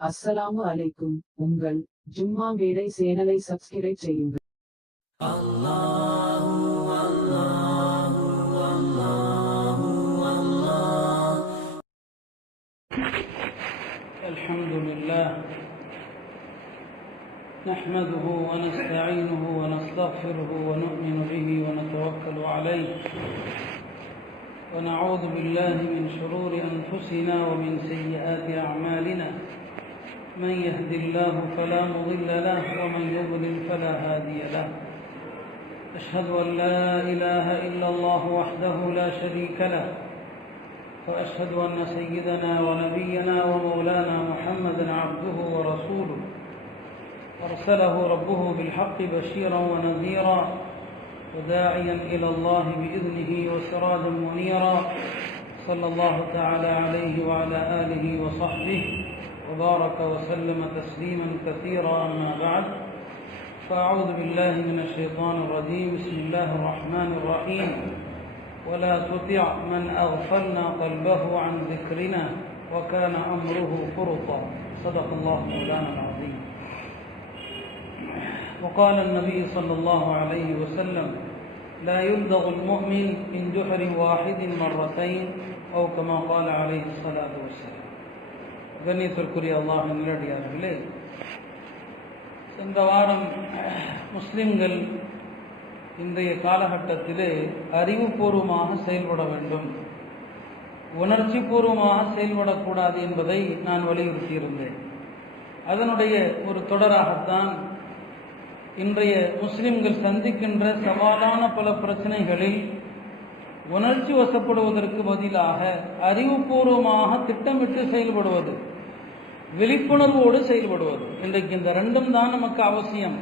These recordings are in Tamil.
அஸ்ஸலாமு அலைக்கும். உங்கள் ஜும்மா மேடை சேனலை சப்ஸ்கிரைப் செய்யுங்கள். الحمد لله نحمده ونستعينه ونستغفره ونؤمن به ونتوكل عليه ونعوذ بالله من شرور أنفسنا ومن سيئات أعمالنا من يهد الله فلا مضل له ومن يضلل فلا هادي له أشهد أن لا إله إلا الله وحده لا شريك له وأشهد أن سيدنا ونبينا ومولانا محمدا عبده ورسوله أرسله ربه بالحق بشيرا ونذيرا وداعيا إلى الله بإذنه وسراجا منيرا صلى الله تعالى عليه وعلى آله وصحبه وبارك وسلم تسليما كثيرا. أما بعد فأعوذ بالله من الشيطان الرجيم. بسم الله الرحمن الرحيم. ولا تطع من أغفلنا قلبه عن ذكرنا وكان أمره فرطا. صدق الله مولانا العظيم. وقال النبي صلى الله عليه وسلم لا يلدغ المؤمن من جحر واحد مرتين أو كما قال عليه الصلاة والسلام. கண்ணியத்திற்குரிய அல்லாஹ்வின் நல்லடியார்களே, சென்ற வாரம் முஸ்லிம்கள் இன்றைய காலகட்டத்திலே அறிவுபூர்வமாக செயல்பட வேண்டும், உணர்ச்சி பூர்வமாக செயல்படக்கூடாது என்பதை நான் வலியுறுத்தியிருந்தேன். அதனுடைய ஒரு தொடராகத்தான் இன்றைய முஸ்லிம்கள் சந்திக்கின்ற சவாலான பல பிரச்சனைகளில் உணர்ச்சி வசப்படுவதற்கு பதிலாக அறிவுபூர்வமாக திட்டமிட்டு செயல்படுவது, விழிப்புணர்வோடு செயல்படுவது. இன்றைக்கு இந்த ரெண்டும் தான் நமக்கு அவசியம்.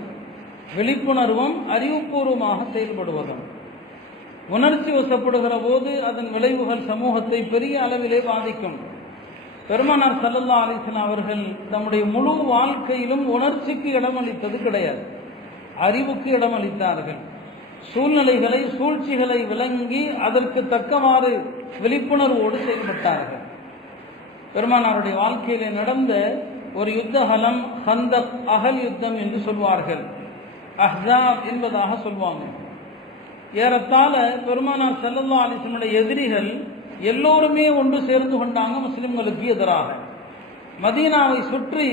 விழிப்புணர்வும் அறிவுபூர்வமாக செயல்படுவதும். உணர்ச்சி வசப்படுகிற போது அதன் விளைவுகள் சமூகத்தை பெரிய அளவிலே பாதிக்கும். பெருமானார் ஸல்லல்லாஹு அலைஹி வஸல்லம் அவர்கள் தம்முடைய முழு வாழ்க்கையிலும் உணர்ச்சிக்கு இடமளித்தது கிடையாது, அறிவுக்கு இடமளித்தார்கள். சூழ்நிலைகளை, சூழ்ச்சிகளை விளங்கி அதற்கு தக்கவாறு விழிப்புணர்வோடு செயல்பட்டார்கள். பெருமானாருடைய வாழ்க்கையிலே நடந்த ஒரு யுத்தகலம் ஹந்தக், அகல் யுத்தம் என்று சொல்வார்கள், அஹ்ஸாப் என்பதாக சொல்வாங்க. ஏறத்தாழ பெருமானார் ஸல்லல்லாஹு அலைஹி வஸல்லம் எதிரிகள் எல்லோருமே ஒன்று சேர்ந்து கொண்டாங்க முஸ்லிம்களுக்கு எதிராக. மதீனாவை சுற்றி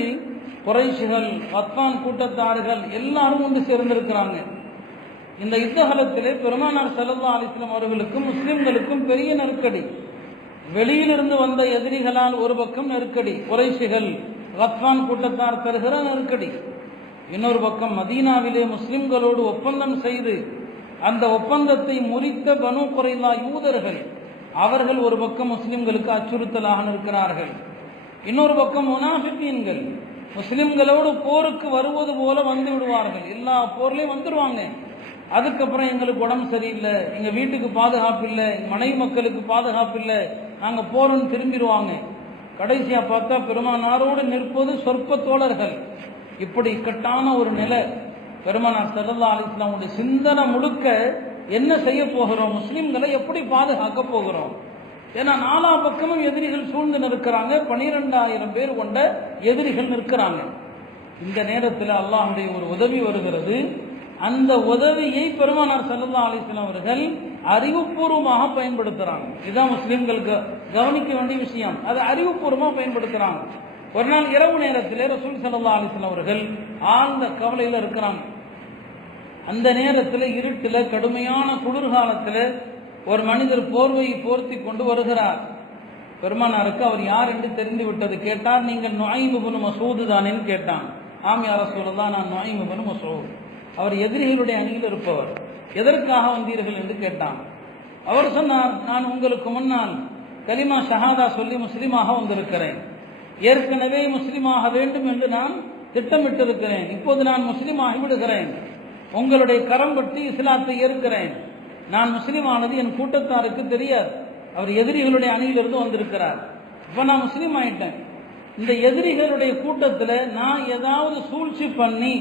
குறைஷிகள், கத்தான் கூட்டத்தார்கள் எல்லாரும் ஒன்று சேர்ந்திருக்கிறாங்க. இந்த யுத்தகலத்திலே பெருமானார் ஸல்லல்லாஹு அலைஹி வஸல்லம் அவர்களுக்கும் முஸ்லிம்களுக்கும் பெரிய நெருக்கடி. வெளியிலிருந்து வந்த எதிரிகளால் ஒரு பக்கம் நெருக்கடி, குறைஷிகள், கத்தான் கூட்டத்தார் தருகிற நெருக்கடி. இன்னொரு பக்கம் மதீனாவிலே முஸ்லிம்களோடு ஒப்பந்தம் செய்து அந்த ஒப்பந்தத்தை முறித்த பனு குறைலா யூதர்கள், அவர்கள் ஒரு பக்கம் முஸ்லிம்களுக்கு அச்சுறுத்தலாக நிற்கிறார்கள். இன்னொரு பக்கம் முனாஃபிகீன்கள், முஸ்லிம்களோடு போருக்கு வருவது போல வந்து விடுவார்கள், எல்லா போர்லையும் வந்துடுவாங்க. அதுக்கப்புறம் எங்களுக்கு உடம்பு சரியில்லை, எங்கள் வீட்டுக்கு பாதுகாப்பு இல்லை, மனைவி மக்களுக்கு பாதுகாப்பு இல்லை, நாங்கள் போறோன்னு திரும்பிடுவாங்க. கடைசியாக பார்த்தா பெருமானாரோடு நிற்பது சொற்ப தோழர்கள். இப்படி இக்கட்டான ஒரு நிலை. பெருமானார் ஸல்லல்லாஹு அலைஹி வஸல்லம் சிந்தனை முழுக்க என்ன செய்ய போகிறோம், முஸ்லிம்களை எப்படி பாதுகாக்க போகிறோம். ஏன்னா நாலா பக்கமும் எதிரிகள் சூழ்ந்து நிற்கிறாங்க, 12,000 பேர் கொண்ட எதிரிகள் நிற்கிறாங்க. இந்த நேரத்தில் அல்லாஹ்வுடைய ஒரு உதவி வருகிறது. அந்த உதவியை பெருமானார் ஸல்லல்லாஹு அலைஹி வஸல்லம் அவர்கள் அறிவுபூர்வமாக பயன்படுத்துறாங்க. இதுதான் முஸ்லிம்களுக்கு கவனிக்க வேண்டிய விஷயம். அதை அறிவுபூர்வமாக பயன்படுத்துறாங்க. ஒரு நாள் இரவு நேரத்தில் ரசூல் ஸல்லல்லாஹு அலைஹி வஸல்லம் அவர்கள் ஆழ்ந்த கவலையில் இருக்கிறாங்க. அந்த நேரத்தில் இருட்டில், கடுமையான குளிர்காலத்தில் ஒரு மனிதர் போர்வையை போர்த்தி கொண்டு வருகிறார். பெருமானாருக்கு அவர் யார் என்று தெரிந்து விட்டது. கேட்டார், நீங்கள் நுஐம் இப்னு மஸ்ஊத் தானேன்னு கேட்டான். ஆம் யா ரசூலல்லாஹ், நான் நுஐம் இப்னு மஸ்ஊத். அவர் எதிரிகளுடைய அணியில் இருப்பவர். எதற்காக வந்தீர்கள் என்று கேட்டான். அவர் சொன்னார், நான் உங்களுக்கு முன்னால் கலிமா ஷஹாதா சொல்லி முஸ்லீமாக வந்திருக்கிறேன். ஏற்கனவே முஸ்லீமாக வேண்டும் என்று நான் திட்டமிட்டிருக்கிறேன். இப்போது நான் முஸ்லீம் ஆகிவிடுகிறேன். உங்களுடைய கரம் பற்றி இஸ்லாத்தை ஏற்கிறேன். நான் முஸ்லீமானது என் கூட்டத்தாருக்கு தெரியாது. அவர் எதிரிகளுடைய அணியிலிருந்து வந்திருக்கிறார். இப்போ நான் முஸ்லீம் ஆயிட்டேன். இந்த எதிரிகளுடைய கூட்டத்தில் நான் ஏதாவது சூழ்ச்சி பண்ணி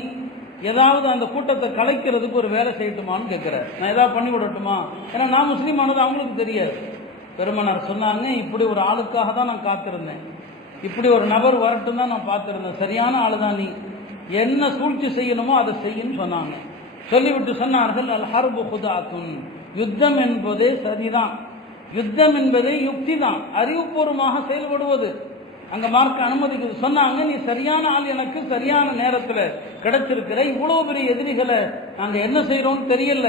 ஏதாவது அந்த கூட்டத்தை கலைக்கிறதுக்கு ஒரு வேலை செய்யட்டுமான்னு கேட்கிறார். நான் ஏதாவது பண்ணி விடட்டுமா? ஏன்னா நான் முஸ்லீமானது அவங்களுக்கு தெரியாது. பெருமனார் சொன்னாங்க, இப்படி ஒரு ஆளுக்காக தான் நான் காத்திருந்தேன். இப்படி ஒரு நபர் வரட்டும் தான் நான் பார்த்துருந்தேன், சரியான ஆளுதான், நீ என்ன சூழ்ச்சி செய்யணுமோ அதை செய்யன்னு சொன்னாங்க. சொல்லிவிட்டு சொன்னார்கள், அல் ஹர்பு குதாத்துன், யுத்தம் என்பதே சரிதான், யுத்தம் என்பதே யுக்தி தான், அறிவுபூர்வமாக செயல்படுவது அங்க மார்க்க அனுமதிக்குது. சொன்னாங்க, நீ சரியான ஆள், எனக்கு சரியான நேரத்தில் கிடைச்சிருக்கிற, இவ்வளவு பெரிய எதிரிகளை நாங்க என்ன செய்யறோம்னு தெரியல,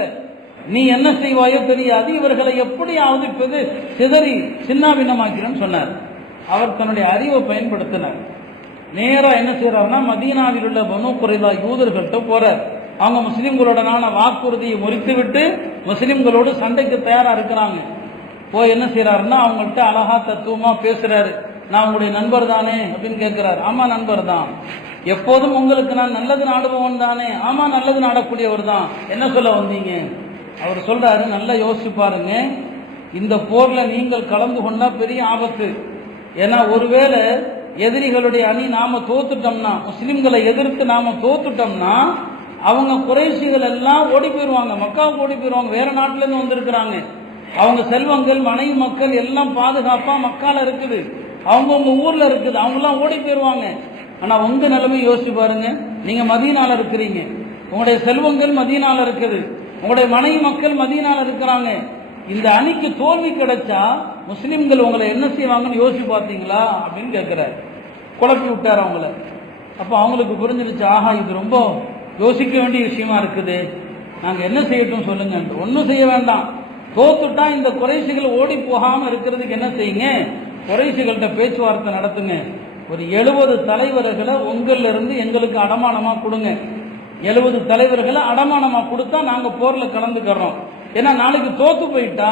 நீ என்ன செய்வாயோ தெரியாது, இவர்களை எப்படியாவது இப்போது சிதறி சின்னாபின்னமாக்கிறேன்னு சொன்னார். அவர் தன்னுடைய அறிவை பயன்படுத்தினார். நேரா என்ன செய்யறாருன்னா, மதீனாவில் உள்ள பனு குறைலா யூதர்கள்ட்ட போறார். அவங்க முஸ்லிம்களுடனான வாக்குறுதியை முறித்து விட்டு முஸ்லிம்களோடு சண்டைக்கு தயாரா இருக்கிறாங்க. போய் என்ன செய்யறாருன்னா, அவங்கள்ட்ட அழகா தத்துவமா பேசுறாரு. நான் உங்களுடைய நண்பர் தானே அப்படின்னு கேட்கிறாரு. ஆமா நண்பர் தான். எப்போதும் உங்களுக்கு நான் நல்லது நாடுபவன் தானே? ஆமா நல்லது நாடக்கூடியவர் தான். என்ன சொல்ல வந்தீங்க? அவர் சொல்றாரு, நல்லா யோசிச்சு பாருங்க, இந்த போர்ல நீங்கள் கலந்து கொண்டா பெரிய ஆபத்து. ஏன்னா ஒருவேளை எதிரிகளுடைய அணி நாம தோத்துட்டோம்னா, முஸ்லிம்களை எதிர்த்து நாம தோத்துட்டோம்னா, அவங்க குறைஷிகள் எல்லாம் ஓடி போயிடுவாங்க, மக்காவுக்கு ஓடி போயிடுவாங்க. வேற நாட்டுல இருந்து வந்திருக்கிறாங்க. அவங்க செல்வங்கள், மனைவி மக்கள் எல்லாம் பாதுகாப்பா மக்கால இருக்குது, அவங்கவுங்க ஊர்ல இருக்குது, அவங்க எல்லாம் ஓடி போயிடுவாங்க. ஆனா உங்க நிலைமை யோசிச்சு பாருங்க, நீங்க மதீனால இருக்கிறீங்க, உங்களுடைய செல்வங்கள் மதீனால இருக்குது, உங்களுடைய மனைவி மக்கள் மதீனால இருக்கிறாங்க. இந்த அணிக்கு தோல்வி கிடைச்சா முஸ்லிம்கள் உங்களை என்ன செய்வாங்கன்னு யோசிச்சு பார்த்தீங்களா அப்படின்னு கேட்கிறாரு. குழப்பி விட்டார் அவங்கள. அப்ப அவங்களுக்கு புரிஞ்சிருச்சு, ஆஹா இது ரொம்ப யோசிக்க வேண்டிய விஷயமா இருக்குது, நாங்க என்ன செய்யட்டும் சொல்லுங்க. ஒன்னும் செய்ய வேண்டாம், தோத்துட்டா இந்த குறைசிகள் ஓடி போகாம இருக்கிறதுக்கு என்ன செய்யுங்க, குறைசிகள்கிட்ட பேச்சுவார்த்தை நடத்துங்க. ஒரு 70 தலைவர்களை உங்கள்ல இருந்து எங்களுக்கு அடமானமா கொடுங்க. 70 தலைவர்களை அடமானமா கொடுத்தா நாங்க போர்ல கலந்துக்கிறோம். ஏன்னா நாளைக்கு தோத்து போயிட்டா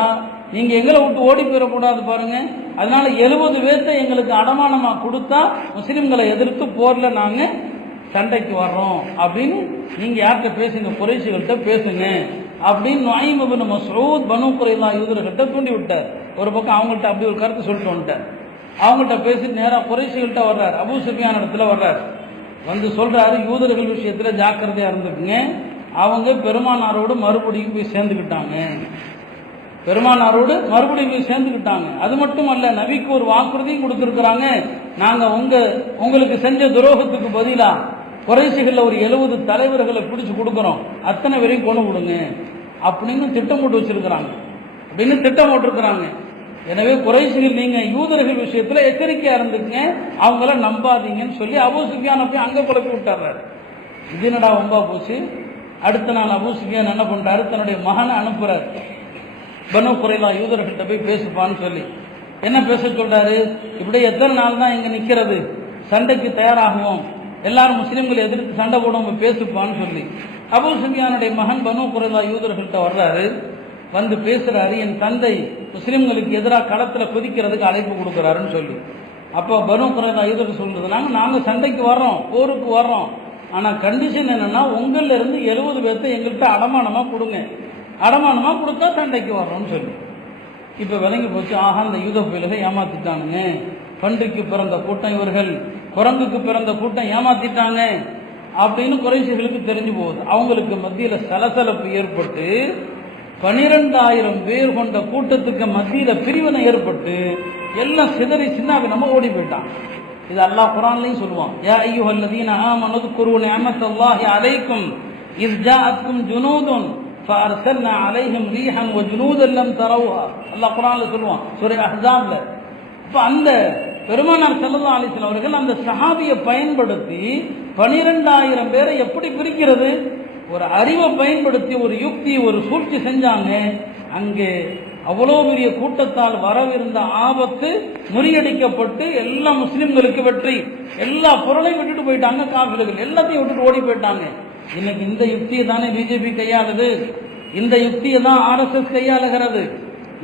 நீங்க எங்களை விட்டு ஓடி போயிடக்கூடாது பாருங்க. அதனால 70 பேர்த்த எங்களுக்கு அடமானமா கொடுத்தா முஸ்லிம்களை எதிர்த்து போர்ல நாங்க சண்டைக்கு வர்றோம் அப்படின்னு நீங்க யார்கிட்ட பேசுங்க, குறைஷிகள்கிட்ட பேசுங்க அப்படின்னு நுஐம் இப்னு மஸ்ஊத் பனு குறைலா யூதர்கிட்ட தூண்டி விட்டார். ஒரு பக்கம் அவங்கள்ட்ட அப்படி ஒரு கருத்து சொல்லிட்டு வந்துட்டார். அவங்கள்ட்ட பேசி நேரா குறைஷிகள்கிட்ட வர்றார், அபூ சுஃபியான் இடத்துல வர்றார். வந்து சொல்றாரு, யூதர்கள் விஷயத்துல ஜாக்கிரதையா இருந்துக்குங்க, அவங்க பெருமானாரோடு மறுபடியும் போய் சேர்ந்துக்கிட்டாங்க, பெருமானாரோடு மறுபடியும் போய் சேர்ந்துக்கிட்டாங்க. அது மட்டும் அல்ல, நபிக்கு ஒரு வாக்குறுதியும் கொடுத்திருக்கிறாங்க, நாங்க உங்களுக்கு செஞ்ச துரோகத்துக்கு பதிலா குறைசிகள்ல ஒரு 70 தலைவர்களை பிடிச்சு கொடுக்கிறோம், அத்தனை பேரையும் கொண்டு விடுங்க அப்படின்னு திட்டம் போட்டு வச்சிருக்கிறாங்க, அப்படின்னு திட்டம் போட்டிருக்கிறாங்க. எனவே குறைசிகள் நீங்க யூதர்கள் விஷயத்துல எச்சரிக்கையா இருந்துங்க, அவங்கள நம்பாதீங்கன்னு சொல்லி அபூ சுஃபியான் போய் அங்க குழப்பி விட்டார். இது என்னடா வம்பா போச்சு. அடுத்த நாள் அபூ சுஃபியான் என்ன பண்றாரு, தன்னுடைய மகனை அனுப்புறாரு, பனு குறைலா யூதர்கிட்ட போய் பேசுப்பான்னு சொல்லி. என்ன பேச சொல்றாரு, இப்படியே எத்தனை நாள் தான் இங்க நிக்கிறது, சண்டைக்கு தயாராகுவோம், எல்லாரும் முஸ்லிம்களை எதிர்த்து சண்டை போடுவோம், பேசுப்பான்னு சொல்லி. அபூ சுஃபியானுடைய மகன் பனு குறைலா யூதர்கள்ட்ட வர்றாரு. வந்து பேசுறாரு, என் தந்தை முஸ்லிம்களுக்கு எதிராக களத்துல குதிக்கிறதுக்கு அழைப்பு கொடுக்கிறாருன்னு சொல்லி. அப்போ பனு குறைலா யூதர்கள் சொல்றது, நாங்க சண்டைக்கு வர்றோம், போருக்கு வர்றோம், ஆனா கண்டிஷன் என்னன்னா உங்கள்ல இருந்து 70 பேர்த்த எங்கள்கிட்ட அடமானமா கொடுங்க, அடமானமா கொடுத்தா சண்டைக்கு வர்றோம்னு சொல்லி. இப்ப விளங்கி போச்சு, ஆஹா இந்த யூத பிள்ளைகளை ஏமாத்திட்டாங்க, பன்றிக்கு பிறந்த கூட்டம் இவர்கள், குரங்குக்கு பிறந்த கூட்டம் ஏமாத்திட்டாங்க அப்படின்னு குறைஷிகளுக்கு தெரிஞ்சு போகுது. அவங்களுக்கு மத்தியில சலசலப்பு ஏற்பட்டு 12,000 பேர் கொண்ட கூட்டத்துக்கு மத்தியில பிரிவினை ஏற்பட்டு எல்லாம் சிதறி சின்னாபின்னமா ஓடி போயிட்டான். இது அல்லாஹ் குர்ஆன்லயும் சொல்லுவான், யா அய்யுஹல்லதீன ஆமனு ذ்குரு நிஅமத்தல்லாஹி அலைக்கும் இஸ் ஜாஅத்கும் ஜுனூதுன் ஃபஅர்சல்னா அலைஹிம் ரீஹன் வஜுனூதன் லம் தரவுஹா. அல்லாஹ் குர்ஆன்ல சொல்லுவான் சூரா அஹ்ஸாப்ல. அப்ப அந்த பெருமானார் ஸல்லல்லாஹு அலைஹி வஸல்லம் அவர்கள் அந்த சஹாபியை பயன்படுத்தி 12,000 பேரை எப்படி பிரிக்கிறது, ஒரு அறிவை பயன்படுத்தி ஒரு யுக்தி ஒரு சூழ்ச்சி செஞ்சாங்க. அங்கே அவ்வளோ பெரிய கூட்டத்தால் வரவிருந்த ஆபத்து முறியடிக்கப்பட்டு எல்லா முஸ்லிம்களுக்கு வெற்றி, எல்லா பொருளையும் விட்டுட்டு போயிட்டாங்க, காஃபிர்கள் எல்லாத்தையும் விட்டுட்டு ஓடி போயிட்டாங்க. இன்னைக்கு இந்த யுக்தியை தானே பிஜேபி கையாளுது, இந்த யுக்தியை தான் ஆர்எஸ்எஸ் கையாளுகிறது,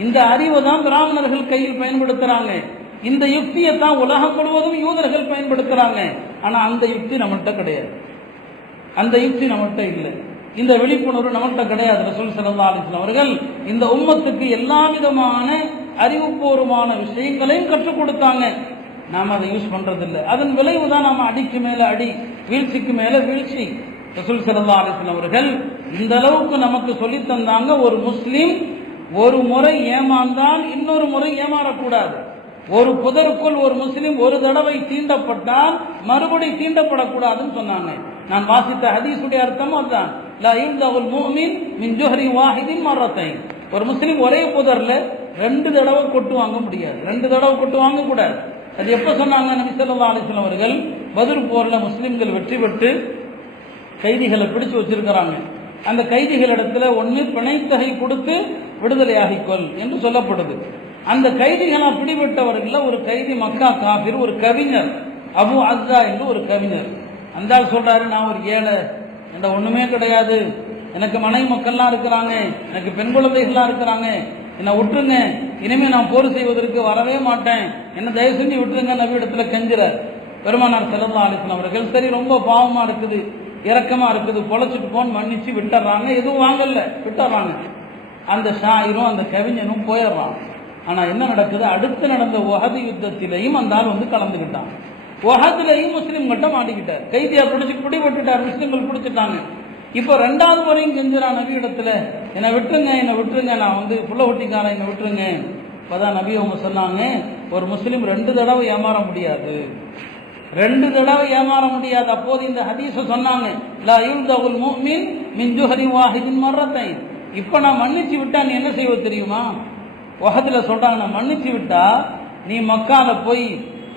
இந்த அறிவை தான் பிராமணர்கள் கையில் பயன்படுத்துறாங்க, இந்த யுக்தியை தான் உலகம் முழுவதும் யூதர்கள் பயன்படுத்துறாங்க. ஆனா அந்த யுக்தி நம்மகிட்ட கிடையாது, அந்த யுக்தி நம்மகிட்ட இல்லை, இந்த விழிப்புணர்வு நம்மகிட்ட கிடையாது. ரசூல் ஸல்லல்லாஹு அலைஹி வஸல்லம் அவர்கள் இந்த உம்மத்துக்கு எல்லா விதமான அறிவுபூர்வமான விஷயங்களையும் கற்றுக் கொடுத்தாங்க, நாம் அதை யூஸ் பண்றதில்லை. அதன் விளைவு தான் நாம அடிக்கு மேல அடி, வீழ்ச்சிக்கு மேல வீழ்ச்சி. ரசூல் ஸல்லல்லாஹு அலைஹி வஸல்லம் அவர்கள் இந்த அளவுக்கு நமக்கு சொல்லி தந்தாங்க, ஒரு முஸ்லிம் ஒரு முறை ஏமாந்தால் இன்னொரு முறை ஏமாறக்கூடாது. ஒரு புதருக்குள் ஒரு முஸ்லிம் ஒரு தடவை தீண்டப்பட்டால் மறுபடி தீண்டப்படக்கூடாதுன்னு சொன்னாங்க. நான் வாசித்த ஹதீஸுடைய அர்த்தமும் அதுதான். லா யுல்தகுல் முஃமின் மின் ஜுஹரி வாஹிதின் மர்ரத்தைன். ஒரு முஸ்லிம் ஒரே புதர்ல 2 தடவை கொட்டு வாங்க முடியாது, 2 தடவை கொட்டு வாங்க கூடாது. அது எப்ப சொன்னாங்க? நபி ஸல்லல்லாஹு அலைஹி வஸல்லம் அவர்கள் பத்ர் போர்ல முஸ்லிம்கள் வெற்றி பெற்று கைதிகளை பிடிச்சு வச்சிருக்கிறாங்க. அந்த கைதிகளிடத்துல ஒன்று பிணைத்தகை கொடுத்து விடுதலையாகிக்கொள் என்று சொல்லப்படுது. அந்த கைதிகளா பிடிபட்டவர்கள் ஒரு கைதி மக்கா காபிர், ஒரு கவிஞர் அபு அஸ்ஸா என்று ஒரு கவிஞர். அந்த ஆள் சொல்றாரு, நான் ஒரு ஏழை, என்கிட்ட ஒண்ணுமே கிடையாது, எனக்கு மனைவி மக்கள்லாம் இருக்கிறாங்க, எனக்கு பெண் குழந்தைகள்லாம் இருக்கிறாங்க, என்னை விட்டுருங்க, இனிமே நான் போர் செய்வதற்கு வரவே மாட்டேன், என்ன தயவு செஞ்சு விட்டுருங்க நபி இடத்துல கெஞ்சுறார். பெருமானார் ஸல்லல்லாஹு அலைஹி வஸல்லம் அவர்கள் சரி ரொம்ப பாவமா இருக்குது, இரக்கமா இருக்குது, பொழைச்சிட்டு போன்னு மன்னிச்சு விட்டுறாங்க. எதுவும் வாங்கல, விட்டுறாங்க. அந்த ஷாயிரும் அந்த கவிஞனும் போயிடுறான். ஆனா என்ன நடக்குது? அடுத்து நடந்த உஹது யுத்தத்திலையும் அந்த ஆள் வந்து கலந்துக்கிட்டான். உஹதுலையும் முஸ்லீம் கிட்ட மாட்டிக்கிட்டார், கைதியா பிடிபட்டுட்டார், முஸ்லீம்கள் பிடிச்சிட்டாங்க. இப்ப 2வது முறையும் கெஞ்சுறான் நபி இடத்துல, என்னை விட்டுருங்க, என்னை விட்டுருங்க, நான் வந்து புள்ள ஒட்டிக்காரன், என்னை விட்டுருங்க. இப்பதான் நபி அவங்க சொன்னாங்க, ஒரு முஸ்லீம் 2 தடவை ஏமாற முடியாது, 2 தடவை ஏமாற முடியாது. அப்போது இந்த ஹதீஸ சொன்னாங்க, லா யுல்தகுல் முஃமின் மின் ஜுஹரி வாஹிதின் மர்ரத்தைன். இப்ப நான் மன்னிச்சு விட்டா நீ என்ன செய்வ தெரியுமா? உஹதுல சொல்றாங்க, நான் மன்னிச்சு விட்டா நீ மக்கால போய்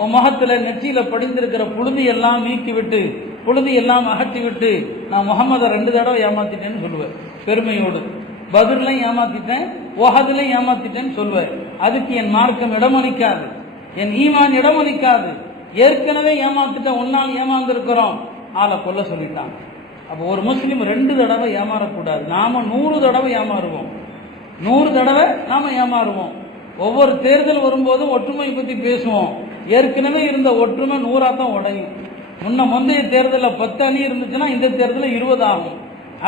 உன் முகத்துல நெற்றியில படிந்திருக்கிற புழுதி எல்லாம் நீக்கி விட்டு, புழுதி எல்லாம் அகற்றி விட்டு, நான் முகமதை 2 தடவை ஏமாத்திட்டேன்னு சொல்லுவேன் பெருமையோடு. பத்ர்லையும் ஏமாத்திட்டேன், உஹதுலையும் ஏமாத்திட்டேன்னு சொல்லுவேன். அதுக்கு என் மார்க்கம் இடமளிக்காது, என் ஈமான் இடமளிக்காது. ஏற்கனவே ஏமாத்திட்ட, ஒன்னால் ஏமாந்திருக்கிறோம், ஆளை கொல்ல சொல்லிட்டாங்க. அப்போ ஒரு முஸ்லீம் 2 தடவை ஏமாறக்கூடாது. நாம 100 தடவை ஏமாறுவோம், 100 தடவை நாம ஏமாறுவோம். ஒவ்வொரு தேர்தல் வரும்போதும் ஒற்றுமை பத்தி பேசுவோம். ஏற்கனவே இருந்த ஒற்றுமை 100ஆ தான் உடையும். முந்தைய தேர்தலில் 10 அணி இருந்துச்சுன்னா இந்த தேர்தலில் 20 ஆகும்.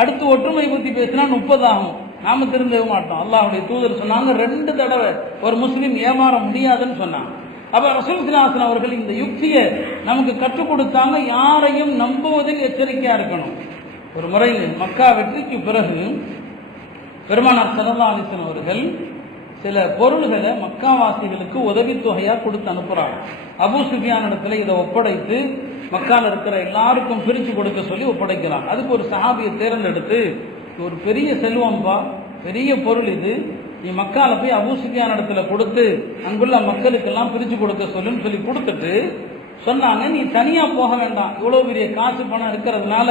அடுத்து ஒற்றுமை பத்தி பேசினா 30 ஆகும். நாம திருந்தவே மாட்டோம். அல்லாஹ்வுடைய தூதர் சொன்னாங்க, 2 தடவை ஒரு முஸ்லீம் ஏமாற முடியாதுன்னு சொன்னாங்க. அப்ப ரசூல் ஸல்லல்லாஹு அலைஹி வஸல்லம் அவர்கள் இந்த யுக்தியை நமக்கு கற்றுக் கொடுத்தாங்க. யாரையும் நம்புவதில் எச்சரிக்கையா இருக்கணும். ஒரு முறை மக்கா வெற்றிக்கு பிறகு பெருமானார் ஸல்லல்லாஹு அலைஹி வஸல்லம் அவர்கள் சில பொருள்களை மக்காவாசிகளுக்கு உதவித்தொகையா கொடுத்து அனுப்புறாங்க. அபூ சுஃபியான் இடத்துல இதை ஒப்படைத்து மக்கால இருக்கிற எல்லாருக்கும் பிரிச்சு கொடுக்க சொல்லி ஒப்படைக்கிறாங்க. அதுக்கு ஒரு சஹாபியை தேர்ந்தெடுத்து, ஒரு பெரிய செல்வம்பா, பெரிய பொருள் இது, நீ மக்கால போய் அபூ சுஃபியான் இடத்துல கொடுத்து அங்குள்ள மக்களுக்கெல்லாம் பிரிச்சு கொடுக்க சொல்லுன்னு சொல்லி கொடுத்துட்டு சொன்னாங்க, நீ தனியா போக வேண்டாம், இவ்வளவு பெரிய காசு பணம் இருக்கிறதுனால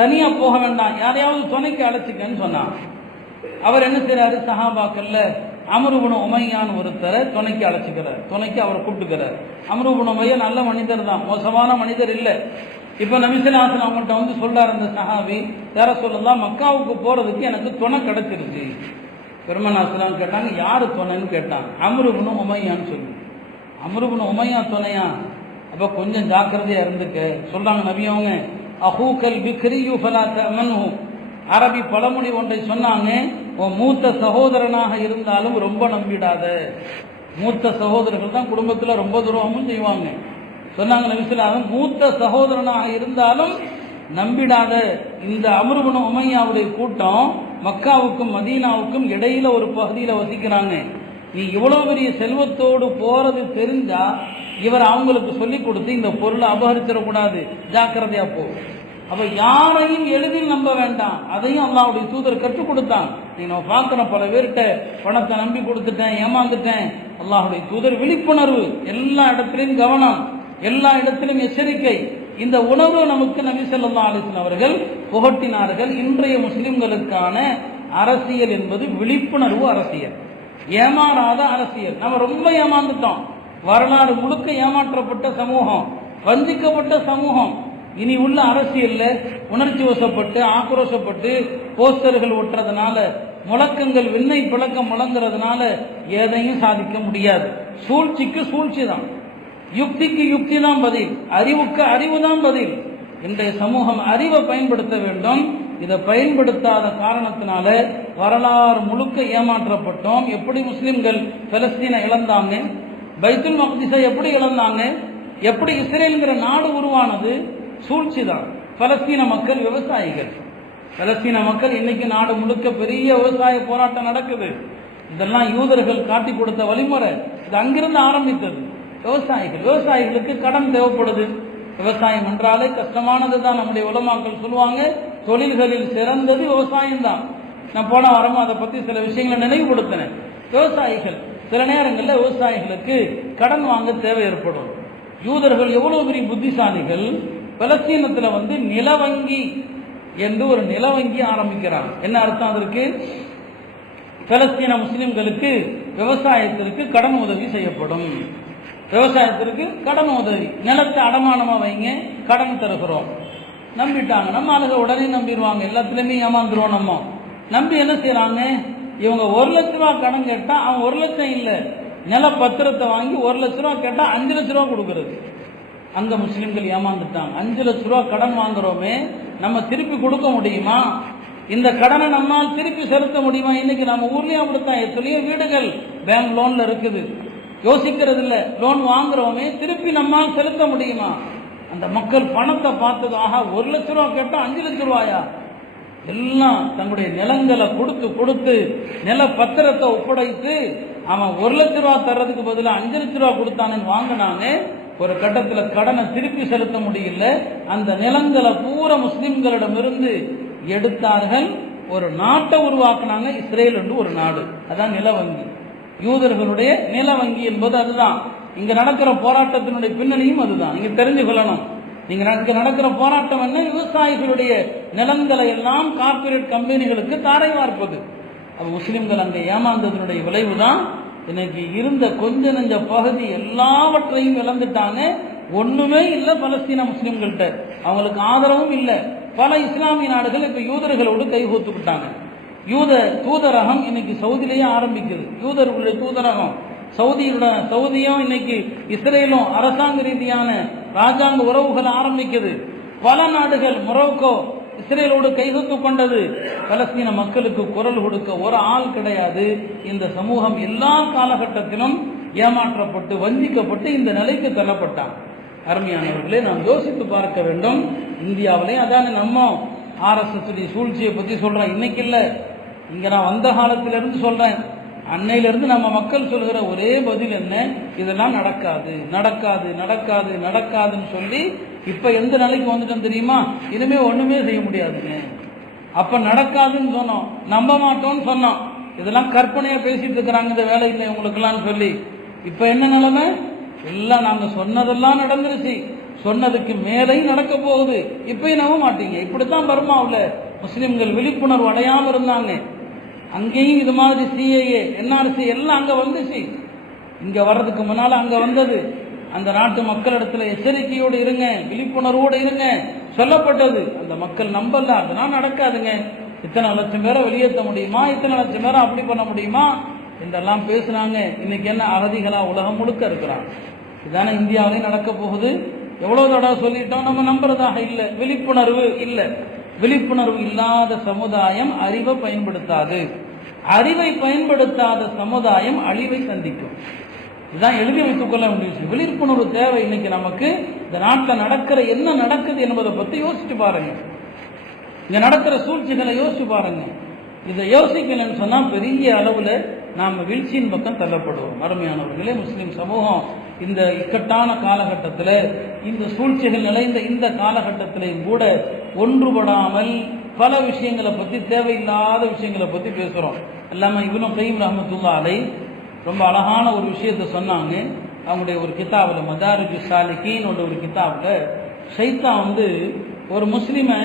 தனியா போக வேண்டாம், யாரையாவது துணைக்கு அழைச்சிக்கன்னு சொன்னாங்க. அவர் என்ன செய்யறாரு? சஹாபாக்கள்ல அம்ரு இப்னு உமையான்னு ஒருத்தரை துணைக்கு அழைச்சிக்கிறார், துணைக்கு அவரை கூப்பிட்டுக்கிறார். அம்ரு இப்னு உமையா நல்ல மனிதர் தான், மோசமான மனிதர் இல்லை. இப்ப நபி ஸல்லல்லாஹு அலைஹி வஸல்லம் அவங்கள்ட்ட வந்து சொல்றாரு அந்த சஹாபி, யா ரசூலல்லாஹ், மக்காவுக்கு போறதுக்கு எனக்கு துணை கிடைச்சிருச்சு. பெருமானார் ஸல்லல்லாஹு அலைஹி வஸல்லம் கேட்டாங்க, யாரு துணைன்னு கேட்டாங்க. அம்ரு இப்னு உமையான்னு சொல்லி. அம்ரு இப்னு உமையா துணையா? அப்ப கொஞ்சம் ஜாக்கிரதையா இருந்துக்க சொல்றாங்க நபி அவங்க. அஹூகல் பிக்ரியு ஃபலா தமன்ஹு. அரபி பழமொழி ஒன்றை சொன்னாங்க, உன் மூத்த சகோதரனாக இருந்தாலும் ரொம்ப நம்பிடாத. மூத்த சகோதரர்கள் தான் குடும்பத்தில் ரொம்ப துரோகமும் செய்வாங்க. சொன்னாங்க நபி ஸல்லல்லாஹு அலைஹி வஸல்லம், மூத்த சகோதரனாக இருந்தாலும் நம்பிடாத. இந்த அம்ரு இப்னு உமையாவுடைய கூட்டம் மக்காவுக்கும் மதீனாவுக்கும் இடையில ஒரு பகுதியில் வசிக்கிறாங்க. நீ இவ்வளவு பெரிய செல்வத்தோடு போறது தெரிஞ்சா இவர் அவங்களுக்கு சொல்லி கொடுத்து இந்த பொருளை அபகரிச்சிடக்கூடாது, ஜாக்கிரதையா போ. அப்ப யாரையும் எளிதில் நம்ப வேண்டாம், அதையும் அல்லாஹ்வுடைய தூதர் கற்றுக் கொடுத்தான். நீ நம்ம பார்க்கிறோம், பல பேர்கிட்ட பணத்தை நம்பி கொடுத்துட்டேன், ஏமாந்துட்டேன். அல்லாஹ்வுடைய தூதர் விழிப்புணர்வு, எல்லா இடத்திலும் கவனம், எல்லா இடத்திலும் எச்சரிக்கை. இந்த உணர்வு நமக்கு நபி ஸல்லல்லாஹு அலைஹி வஸல்லம் அவர்கள் புகட்டினார்கள். இன்றைய முஸ்லிம்களுக்கான அரசியல் என்பது விழிப்புணர்வு அரசியல், ஏமாறாத அரசியல். நம்ம ரொம்ப ஏமாந்துட்டோம், வரலாறு முழுக்க ஏமாற்றப்பட்ட சமூகம், வஞ்சிக்கப்பட்ட சமூகம். இனி உள்ள அரசியல்ல உணர்ச்சி வசப்பட்டு ஆக்ரோஷப்பட்டு போஸ்டர்கள் ஒட்டுறதுனால, முழக்கங்கள் விண்ணை பிளக்கம் முழங்குறதுனால எதையும் சாதிக்க முடியாது. சூழ்ச்சிக்கு சூழ்ச்சி தான், யுக்திக்கு யுக்தி தான் பதில், அறிவுக்கு அறிவு தான் பதில். இன்றைய சமூகம் அறிவை பயன்படுத்த வேண்டும். இதை பயன்படுத்தாத காரணத்தினால வரலாறு முழுக்க ஏமாற்றப்பட்டோம். எப்படி முஸ்லிம்கள் பலஸ்தீனை இழந்தாங்க, பைத்துல் மக்திஸை எப்படி இழந்தாங்க, எப்படி இஸ்ரேல்ங்கிற நாடு உருவானது, சூழ்ச்சி தான். பலஸ்தீன மக்கள் விவசாயிகள், பலஸ்தீன மக்கள் இன்னைக்கு நாடு முழுக்க பெரிய விவசாய போராட்டம் நடக்குது. இதெல்லாம் யூதர்கள் காட்டி கொடுத்த வழிமுறை. இது அங்கிருந்து ஆரம்பித்தது. விவசாயிகளுக்கு கடன் தேவைப்படுது. விவசாயம் என்றாலே கஷ்டமானது தான். நம்முடைய உலமாக்கள் சொல்லுவாங்க, தொழில்களில் சிறந்தது விவசாயம் தான். நான் போன வாரமும் அதை பத்தி சில விஷயங்களை நினைவுபடுத்தினேன். விவசாயிகள் சில நேரங்களில் விவசாயிகளுக்கு கடன் வாங்க தேவை ஏற்படும். யூதர்கள் எவ்வளவு பெரிய புத்திசாலிகள், பலஸ்தீனத்தில் நில வங்கி என்று ஒரு நில வங்கி ஆரம்பிக்கிறாங்க. என்ன அர்த்தம் அதற்கு? பலஸ்தீன முஸ்லிம்களுக்கு விவசாயத்திற்கு கடன் உதவி செய்யப்படும். விவசாயத்திற்கு கடன் உதவி, நிலத்தை அடமானமா வைங்க, கடன் தருகிறோம். நம்பிட்டாங்க. நம்ம ஆளுங்க உடனே நம்பிடுவாங்க. எல்லாத்துலயுமே ஏமாந்துருவோம். நம்ம நம்பி என்ன செய்யறாங்க, இவங்க 1 லட்ச ரூபா கடன் கேட்டா அவன் 1 லட்சம் இல்ல, நில பத்திரத்தை வாங்கி 1 லட்ச ரூபா கேட்டா 5 லட்ச ரூபா கொடுக்கறது. அங்க முஸ்லிம்கள் ஏமாந்துட்டாங்க. 5 லட்ச ரூபா கடன் வாங்குறோமே, நம்ம திருப்பி கொடுக்க முடியுமா? இந்த கடனை நம்மால் திருப்பி செலுத்த முடியுமா? இன்னைக்கு நம்ம ஊர்லயே அப்படித்தான். எத்தனையோ வீடுகள் பேங்க் லோன்ல இருக்குது. யோசிக்கிறது இல்ல, லோன் வாங்குறோமே திருப்பி நம்மால் செலுத்த முடியுமா? அந்த மக்கள் பணத்தை பார்த்ததாக 1 லட்ச ரூபா கேட்டா 5 லட்ச ரூபாயா? எல்லாம் தங்களுடைய நிலங்களை கொடுத்து நில பத்திரத்தை ஒப்படைத்து அவன் 1 லட்ச ரூபா தர்றதுக்கு பதிலாக 5 லட்ச ரூபா கொடுத்தானு வாங்கினாங்க. ஒரு கட்டத்தில் கடனை திருப்பி செலுத்த முடியல. அந்த நிலங்களை பூரா முஸ்லிம்களிடமிருந்து எடுத்தார்கள். ஒரு நாட்டை உருவாக்குனாங்க, இஸ்ரேல் என்று ஒரு நாடு. அதான் நில வங்கி. யூதர்களுடைய நில வங்கி என்பது அதுதான். இங்க நடக்கிற போராட்டத்தினுடைய பின்னணியும் அதுதான். நீங்க தெரிஞ்சு கொள்ளணும். நீங்க நடக்கிற போராட்டம் என்ன? விவசாயிகளுடைய நிலங்களை எல்லாம் கார்ப்பரேட் கம்பெனிகளுக்கு தாரை வார்ப்பது. அது முஸ்லிம்கள் அங்கே ஏமாந்ததனுடைய விளைவுதான். இன்னைக்கு இருந்த கொஞ்ச நெஞ்ச பகுதி எல்லாவற்றையும் இழந்துட்டாங்க. ஒண்ணுமே இல்லை பலஸ்தீன முஸ்லிம்கள்ட்ட. அவங்களுக்கு ஆதரவும் இல்லை. பல இஸ்லாமிய நாடுகள் இப்ப யூதர்களோடு கைகோத்துக்கிட்டாங்க. யூத தூதரகம் இன்னைக்கு சவுதியிலேயே ஆரம்பிக்குது. யூதர்களுடைய தூதரகம் சவுதியும் இன்னைக்கு இஸ்ரேலும் அரசாங்க ரீதியான ராஜாங்க உறவுகள் ஆரம்பிக்குது. பல நாடுகள், மொரோக்கோ இஸ்ரேலோடு கைகோத்து கொண்டது. பலஸ்தீன மக்களுக்கு குரல் கொடுக்க ஒரு ஆள் கிடையாது. இந்த சமூகம் எல்லா காலகட்டத்திலும் ஏமாற்றப்பட்டு வஞ்சிக்கப்பட்டு இந்த நிலைக்கு தள்ளப்பட்டான். அருமையானவர்களே, நாம் யோசித்து பார்க்க வேண்டும். இந்தியாவிலே அதான நம்ம RSS சூழ்ச்சியை பற்றி சொல்றேன். இன்னைக்கு இல்ல, இங்க நான் வந்த காலத்திலிருந்து சொல்றேன். அன்னையிலிருந்து நம்ம மக்கள் சொல்கிற ஒரே பதில் என்ன? இதெல்லாம் நடக்காது நடக்காது நடக்காது நடக்காதுன்னு சொல்லி இப்ப எந்த நிலைக்கு வந்துட்டோம் தெரியுமா? இனிமே ஒண்ணுமே செய்ய முடியாதுங்க. அப்ப நடக்காதுன்னு சொன்னோம், நம்ப மாட்டோம்னு சொன்னோம். இதெல்லாம் கற்பனையா பேசிட்டு இருக்கிறாங்க, இந்த வேலை இல்லை உங்களுக்கெல்லாம் சொல்லி. இப்ப என்ன நிலைமை? எல்லாம் நாங்க சொன்னதெல்லாம் நடந்துருச்சு, சொன்னதுக்கு மேலையும் நடக்க போகுது. இப்பயும் நம்ப மாட்டீங்க. இப்படித்தான் பர்மாவில் முஸ்லிம்கள் விழிப்புணர்வு அடையாம இருந்தாங்க. அங்கேயும் இது மாதிரி CAA NRC எல்லாம் அங்க வந்துச்சு. இங்க வர்றதுக்கு முன்னால அங்க வந்தது. அந்த நாட்டு மக்களிடத்துல எச்சரிக்கையோடு இருங்க, விழிப்புணர்வோடு இருங்க சொல்லப்பட்டது. அந்த மக்கள் நம்பல. அதெல்லாம் நடக்காதுங்க. இத்தனை லட்சம் பேரை வெளியேற்ற முடியுமா, இத்தனை லட்சம் பேரை அப்படி பண்ண முடியுமா என்றெல்லாம் பேசுனாங்க. இன்னைக்கு என்ன அகதிகளா உலகம் முழுக்க இருக்கிறாங்க. இதான இந்தியாவிலையும் நடக்க போகுது. எவ்வளவு தடவை சொல்லிட்டோம், நம்ம நம்புறதாக இல்லை. விழிப்புணர்வு இல்லை. விழிப்புணர்வு இல்லாத சமுதாயம் அறிவை பயன்படுத்தாது. அறிவை பயன்படுத்தாத சமுதாயம் அழிவை சந்திக்கும். இதுதான் எழுதி வைத்துக் கொள்ள வேண்டிய விழிப்புணர்வு தேவை. இன்னைக்கு நமக்கு இந்த நாட்டில் நடக்கிற என்ன நடக்குது என்பதை பத்தி யோசிச்சு பாருங்க. இங்க நடக்கிற சூழ்ச்சிகளை யோசிச்சு பாருங்க. இதை யோசிக்கலன்னு சொன்னா பெரிய அளவுல நாம வீழ்ச்சியின் பக்கம் தள்ளப்படுவோம். அருமையானவர்களே, முஸ்லிம் சமூகம் இந்த இக்கட்டான காலகட்டத்தில், இந்த சூழ்ச்சிகள் நிறைந்த இந்த காலகட்டத்திலையும் கூட ஒன்றுபடாமல் பல விஷயங்களை பற்றி, தேவையில்லாத விஷயங்களை பற்றி பேசுகிறோம். எல்லாமே இப்னு கய்யிம் ரஹ்மத்துல்லாஹி அலைஹி ரொம்ப அழகான ஒரு விஷயத்தை சொன்னாங்க. அவங்களுடைய ஒரு கிதாபில், மதாரிஜுஸ் சாலிகீன் ஒரு கிதாபில், ஷைத்தான் ஒரு முஸ்லிமை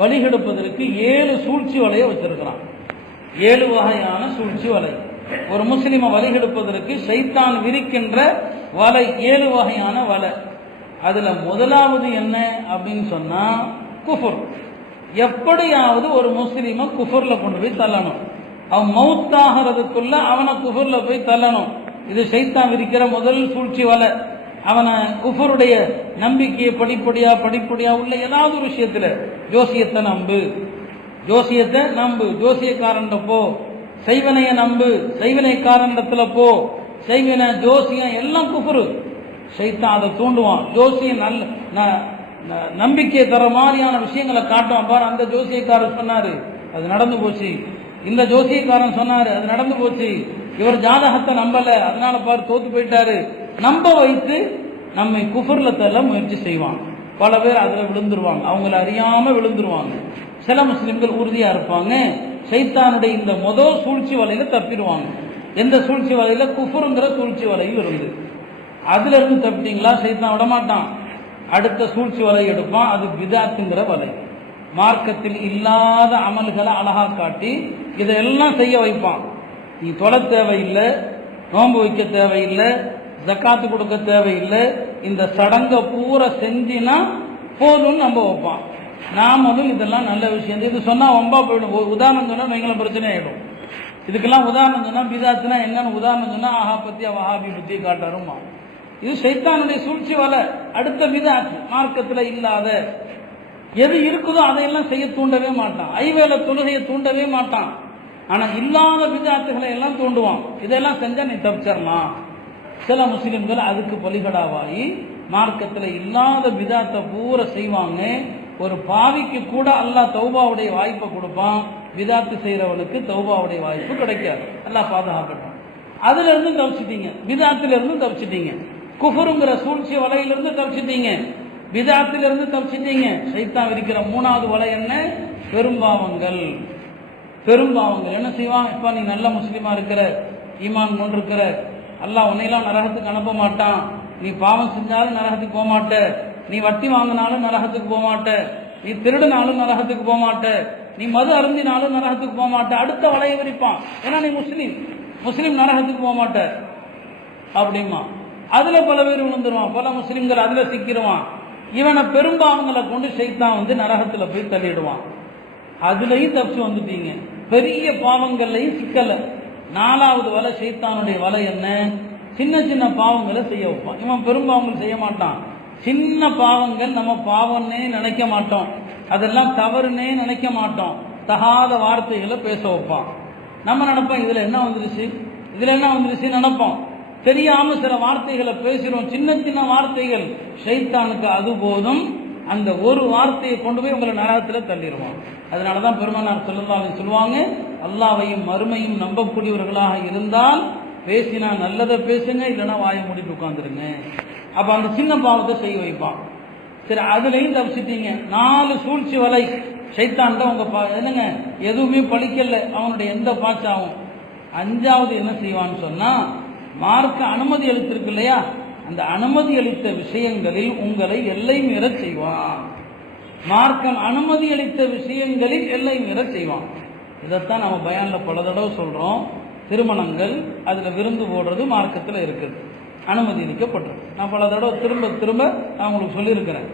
வழிகெடுப்பதற்கு 7 சூழ்ச்சி வலையை வச்சிருக்கிறான். 7 வகையான சூழ்ச்சி வலை. ஒரு முஸ்லிமை வழிகெடுப்பதற்கு ஷைத்தான் விரிக்கின்ற வலை 7 வகையான வலை. அதுல முதலாவது என்ன அப்படின்னு சொன்னா குஃபர். எப்படியாவது ஒரு முஸ்லிமை குஃபர்ல கொண்டு போய் தள்ளணும். அவன் மௌத்தாகிறதுக்குள்ள அவனை குஃபர்ல போய் தள்ளணும். இது ஷைத்தான் விரிக்கிற முதல் சூழ்ச்சி வலை. அவனை குஃபருடைய நம்பிக்கையை படிப்படியா உள்ள ஏதாவது ஒரு விஷயத்துல, ஜோசியத்தை நம்பு, ஜோசியக்காரன் போ, செய்வனைய நம்பு, செய்வனைக்காரண்டத்துல போ, செய்வன ஜோசியம் எல்லாம் குஃபரு. ஷைத்தான் அதை தூண்டுவான். ஜோசியம் நல்ல நம்பிக்கை தர மாதிரியான விஷயங்களை காட்டுவான். பாரு, அந்த ஜோசியக்காரர் சொன்னாரு, அது நடந்து போச்சு. இந்த ஜோசியக்காரன் சொன்னாரு, அது நடந்து போச்சு. இவர் ஜாதகத்தை நம்பல, அதனால பாரு தோத்து போயிட்டாரு, நம்ப வைத்து நம்மை குஃபர்ல தள்ள முயற்சி செய்வாங்க. பல பேர் அதுல விழுந்துருவாங்க, அவங்கள அறியாம விழுந்துருவாங்க. சில முஸ்லிம்கள் உறுதியா இருப்பாங்க, ஷைத்தானுடைய இந்த முதல் சூழ்ச்சி வலையில தப்பிடுவாங்க. எந்த சூழ்ச்சி வலையில? குஃபருங்கிற சூழ்ச்சி வலையில் இருந்து. அதுல இருந்து தப்பிட்டீங்களா, ஷைத்தான் விடமாட்டான், அடுத்த சூழ்ச்சி வலை எடுப்பான். அது பிதாத்துங்கிற வலை. மார்க்கத்தில் இல்லாத அமல்களை அழகா காட்டி இதெல்லாம் செய்ய வைப்பான். நீ தொலை தேவையில்லை, நோன்பு வைக்க தேவையில்லை, ஜக்காத்து கொடுக்க தேவையில்லை, இந்த சடங்கை பூரா செஞ்சினா போதும்னு நம்ப வைப்பான். நாமளும் இதெல்லாம் நல்ல விஷயம், இது சொன்னா ரொம்ப போயிடும். உதாரணம் சொன்னா நீங்களும் பிரச்சனை ஆயிடும். இதுக்கெல்லாம் உதாரணம் சொன்னா பிதாத்துனா என்னன்னு உதாரணம் சொன்னா ஆஹா பத்தியா வஹாபி பத்தி காட்டாருமா. இது சைத்தானுடைய சூழ்ச்சி வலை. அடுத்த பிதாத் மார்க்கத்துல இல்லாத எது இருக்குதோ அதையெல்லாம் செய்ய தூண்டவே மாட்டான். ஐவேளை தொழுகையை தூண்டவே மாட்டான். ஆனா இல்லாத பிதாத்துகளை எல்லாம் தூண்டுவான். இதெல்லாம் செஞ்சா நீ தப்பிச்சிடலாம். சில முஸ்லிம்கள் அதுக்கு பலிகடாவாகி மார்க்கத்தில் இல்லாத பிதாத்தை பூரா செய்வாங்க. ஒரு பாவிக்கு கூட அல்லாஹ் தௌபாவுடைய வாய்ப்பை கொடுப்பான், பிதாத்து செய்யறவனுக்கு தௌபாவுடைய வாய்ப்பு கிடைக்காது. அல்லாஹ் பாதுகாக்கட்டும். அதுல இருந்து தப்பிச்சிட்டீங்க, பிதாத்துல இருந்து தப்பிச்சிட்டீங்க, குஃபருங்கிற சூழ்ச்சி வலையிலிருந்து தப்பிச்சிட்டீங்க, பிதாத்திலிருந்து தப்பிச்சிட்டீங்க. ஷைத்தான் இருக்கிற மூணாவது வலை என்ன? பெரும்பாவங்கள். பெரும்பாவங்கள் என்ன செய்வான்? இப்ப நீ நல்ல முஸ்லீமா இருக்கிற, ஈமான் கொண்டிருக்கிற, அல்லாஹ் உன்னையெல்லாம் நரகத்துக்கு அனுப்ப மாட்டான், நீ பாவம் செஞ்சாலும் நரகத்துக்கு போக மாட்ட, நீ வட்டி வாங்கினாலும் நரகத்துக்கு போக மாட்ட, நீ திருடினாலும் நரகத்துக்கு போக மாட்ட, நீ மது அருந்தினாலும் நரகத்துக்கு போக மாட்ட. அடுத்த வலையை விரிப்பான். ஏன்னா நீ முஸ்லீம் நரகத்துக்கு போக மாட்ட அப்படிமா. அதுல பல பேர் விழுந்துருவான், பல முஸ்லிம்கள் அதுல சிக்கிடுவான். இவனை பெரும்பாவங்களை கொண்டு ஷைத்தான் நரகத்துல போய் தள்ளிடுவான். அதுலயும் தப்பிச்சு வந்துட்டீங்க, பெரிய பாவங்கள்லையும் சிக்கல. நாலாவது வலை ஷைத்தானுடைய வலை என்ன? சின்ன சின்ன பாவங்களை செய்ய வைப்பான். இவன் பெரும்பாவங்கள் செய்ய மாட்டான், சின்ன பாவங்கள். நம்ம பாவம்னே நினைக்க மாட்டோம், அதெல்லாம் தவறுனே நினைக்க மாட்டோம், தகாத வார்த்தைகளை பேச வைப்பான். நம்ம நினைப்போம் இதுல என்ன வந்துருச்சு நினைப்போம். தெரியாம சில வார்த்தைகளை பேசுறோம், சின்ன சின்ன வார்த்தைகள். ஷைத்தானுக்கு அது போதும், அந்த ஒரு வார்த்தையை கொண்டு போய் உங்களை நரகத்துல தள்ளிடுவான். அதனாலதான் பெருமானார் ஸல்லல்லாஹு அலைஹி சொல்லுவாங்க, அல்லாஹ்வையும் மறுமையும் நம்பக்கூடியவர்களாக இருந்தால் பேசினா நல்லதை பேசுங்க, இல்லைன்னா வாயை மூடிட்டு உட்காந்துருங்க. அப்ப அந்த சின்ன பாவத்தை செய்ய வைப்பான். சரி, அதுலயும் தப்பிச்சிட்டீங்க. 4 சூழ்ச்சி வலை ஷைத்தான். உங்க என்னங்க எதுவுமே பழிக்கல, அவனுடைய எந்த பாச்சாவும். 5வது என்ன செய்வான்னு சொன்னா, மார்க்க அனுமதி அளித்திருக்கு இல்லையா, அந்த அனுமதி அளித்த விஷயங்களில் உங்களை எல்லை மீற செய்வான். மார்க்கம் அனுமதி அளித்த விஷயங்களில் எல்லை மீற செய்வான். இதைத்தான் நம்ம பயான்ல பல தடவை சொல்றோம். திருமணங்கள், அதுல விருந்து போடுறது மார்க்கத்தில் இருக்குது, அனுமதி அளிக்கப்பட்டது. நான் பல தடவை திரும்ப திரும்ப நான் உங்களுக்கு சொல்லியிருக்கிறேன்.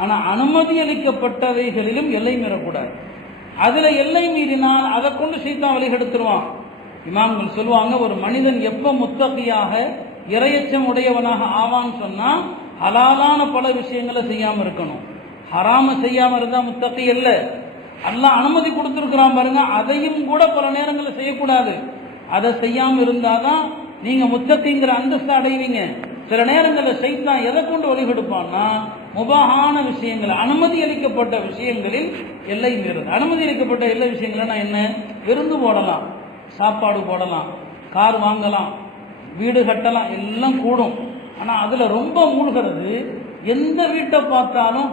ஆனா அனுமதி அளிக்கப்பட்டவைகளிலும் எல்லை மீறக்கூடாது. அதுல எல்லை மீறினால் அதை கொண்டு ஷைத்தான் வழிகெடுத்துருவான். இமாம்கள் சொல்லுவாங்க, ஒரு மனிதன் எப்ப முத்தகியாக இரையச்சம் உடையவனாக ஆவான்னு சொன்னா, ஹலாலான பல விஷயங்களை செய்யாம இருக்கணும். ஹராம செய்யாம இருந்தா முத்தகி அல்ல. அல்லாஹ் அனுமதி கொடுத்திருக்கிறான் பாருங்க, அதையும் கூட பல நேரங்களில் செய்யக்கூடாது. அதை செய்யாம இருந்தாதான் நீங்க முத்தகிங்கிற அந்தஸ்து அடைவீங்க. சில நேரங்களில் ஷைத்தான் எதை கொண்டு வழிகெடுப்பான்னா, முபாஹான விஷயங்கள், அனுமதி அளிக்கப்பட்ட விஷயங்களில் எல்லை மீறுது. அனுமதி அளிக்கப்பட்ட எல்லா விஷயங்கள்னா என்ன? விருந்து போடலாம், சாப்பாடு போடலாம், கார் வாங்கலாம், வீடு கட்டலாம், எல்லாம் கூடும். ஆனா அதுல ரொம்ப மூழ்கிறது, எந்த வீட்டை பார்த்தாலும்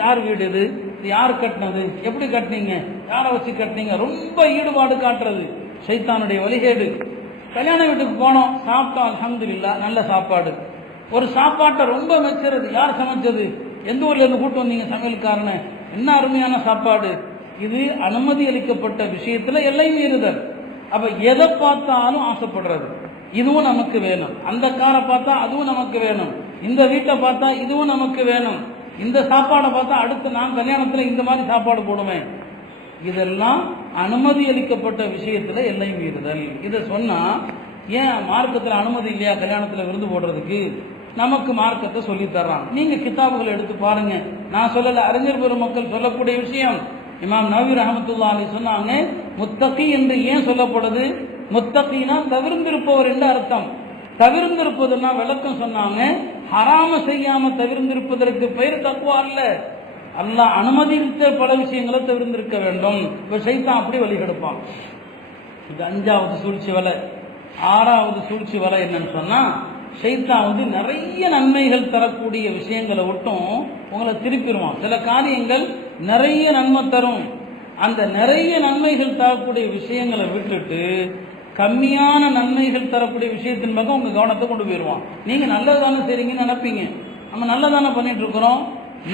யார் வீடு இது, யார் கட்டினது, எப்படி கட்டினீங்க, யாரை வச்சு கட்டினீங்க, ரொம்ப ஈடுபாடு காட்டுறது ஷைத்தானுடைய வழிகேடு. கல்யாண வீட்டுக்கு போனோம், சாப்பிட்டோம், அல்ஹம்துலில்லாஹ் நல்ல சாப்பாடு. ஒரு சாப்பாட்டை ரொம்ப மெச்சுறது, யார் சமைச்சது, எந்த ஊர்ல இருந்து கூட்டு வந்தீங்க சமையல்காரனை, என்ன அருமையான சாப்பாடு. இது அனுமதி அளிக்கப்பட்ட விஷயத்துல எல்லை மீறுதல். அப்ப எதை பார்த்தாலும் ஆசைப்படுறது, இதுவும் நமக்கு வேணும், அந்த காரை பார்த்தா அதுவும் நமக்கு வேணும், இந்த வீட்டை பார்த்தா இதுவும் நமக்கு வேணும், இந்த சாப்பாடை பார்த்தா அடுத்து நான் கல்யாணத்துல இந்த மாதிரி சாப்பாடு போடுவேன். இதெல்லாம் அனுமதி அளிக்கப்பட்ட விஷயத்துல எல்லை மீறுதல். இதை சொன்னா, ஏன் மார்க்கத்துல அனுமதி இல்லையா கல்யாணத்துல விருந்து போடுறதுக்கு? நமக்கு மார்க்கத்தை சொல்லி தர்றான். நீங்க கிதாபுகளை எடுத்து பாருங்க, நான் சொல்லல, அறிஞர் பெருமக்கள் சொல்லக்கூடிய விஷயம். இமாம் நவவி ரஹ்மத்துல்லாஹி அலைஹி சொன்னாங்க, முத்தகி என்று ஏன் சொல்லப்படுது? முத்தகினா தவிர்ந்திருப்பவர் என்று அர்த்தம். தவிர்ந்திருப்பதுன்னா விளக்கம் சொன்னாங்க, ஹராம செய்யாம தவிர்ந்திருப்பதற்கு பெயர் தக்வா அல்ல. அல்லாஹ் அனுமதித்த பல விஷயங்களை தவிர்த்திருக்க வேண்டும். இப்ப ஷைத்தான் அப்படி வழிகெடுப்பான். இது 5வது சூழ்ச்சி வலை. ஆறாவது சூழ்ச்சி வலை என்னன்னு சொன்னா, ஷைத்தான் வந்து நிறைய நன்மைகள் தரக்கூடிய விஷயங்களை விட்டும் உங்களை திருப்பிடுவான். சில காரியங்கள் நிறைய நன்மை தரும், அந்த நிறைய நன்மைகள் தரக்கூடிய விஷயங்களை விட்டுட்டு கம்மியான நன்மைகள் தரக்கூடிய விஷயத்தின் பக்கம் உங்க கவனத்தை கொண்டு போயிடுவான். நீங்க நல்லதானே செய்றீங்கன்னு நினைப்பீங்க, நம்ம நல்லதானே பண்ணிட்டு இருக்கிறோம்.